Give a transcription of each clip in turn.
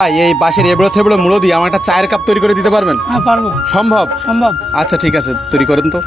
ভাই এই বাঁশের এবড়ো থেবড়ো মুড়ো দিয়ে আমার একটা চায়ের কাপ তৈরি করে দিতে পারবেন? হ্যাঁ পারবো। সম্ভব? সম্ভব। আচ্ছা ঠিক আছে, তৈরি করেন তো।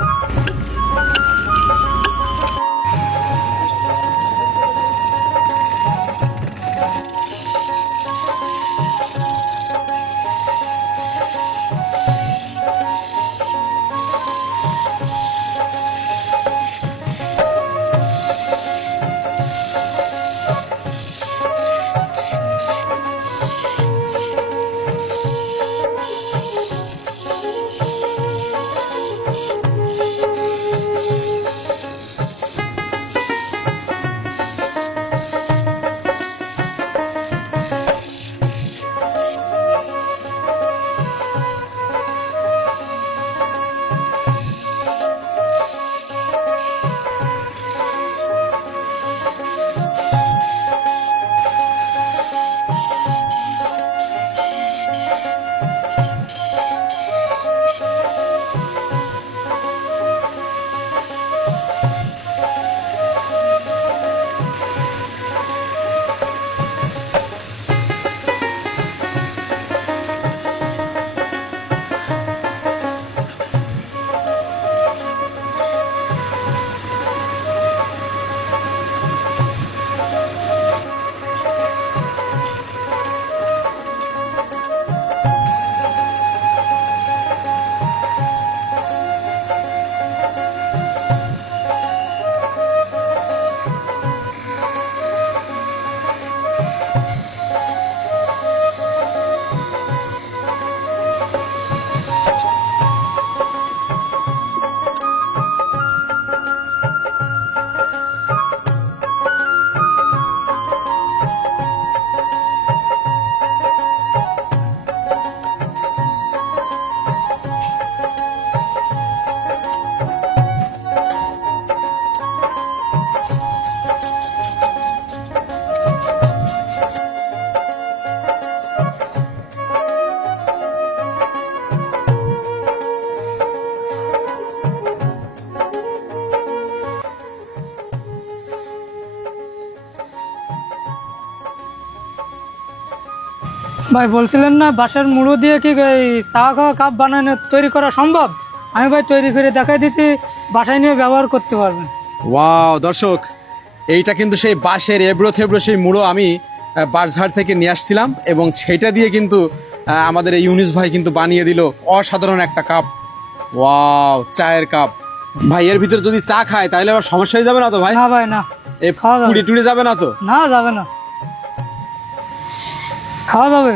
ভাই বলছিলেন না বাঁশের মুড়ো দিয়ে কি এই চা খাওয়া কাপ বানানো তৈরি করা সম্ভব? আমি ভাই তৈরি করে দেখাই দিচ্ছি, বাসায় নিয়ে ব্যবহার করতে পারবেন। ওয়াও দর্শক, এইটা কিন্তু সেই বাঁশের এবড়ো থেবড়ো সেই মুড়ো আমি বাঁশঝাড় থেকে নিয়ে আসছিলাম এবং সেটা দিয়ে কিন্তু আমাদের এই ইউনুস ভাই কিন্তু বানিয়ে দিল অসাধারণ একটা কাপ। ওয়াও, চায়ের কাপ। ভাই এর ভিতরে যদি চা খায় তাহলে আবার সমস্যা হয়ে যাবে না তো ভাই? না ভাই না, এ খাওয়া যাবে। পুড়ে টুড়ে যাবে না তো? না যাবে না, খাওয়া যাবে।